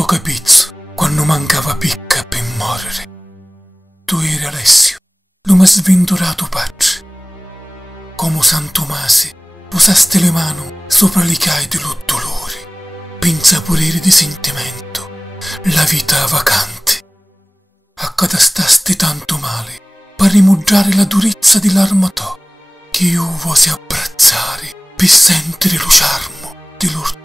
tuo capizzo quando mancava picca per morire. Tu eri Alessio, lo mi sventurato padre. Come San Tomasi, posaste le mani sopra i cai dello dolore, pensa pure di sentimento, la vita vacante. Accadastaste tanto male, per rimugiare la durezza dell'arma tua, che io vosi abbrazzare per sentire lo charmo di loro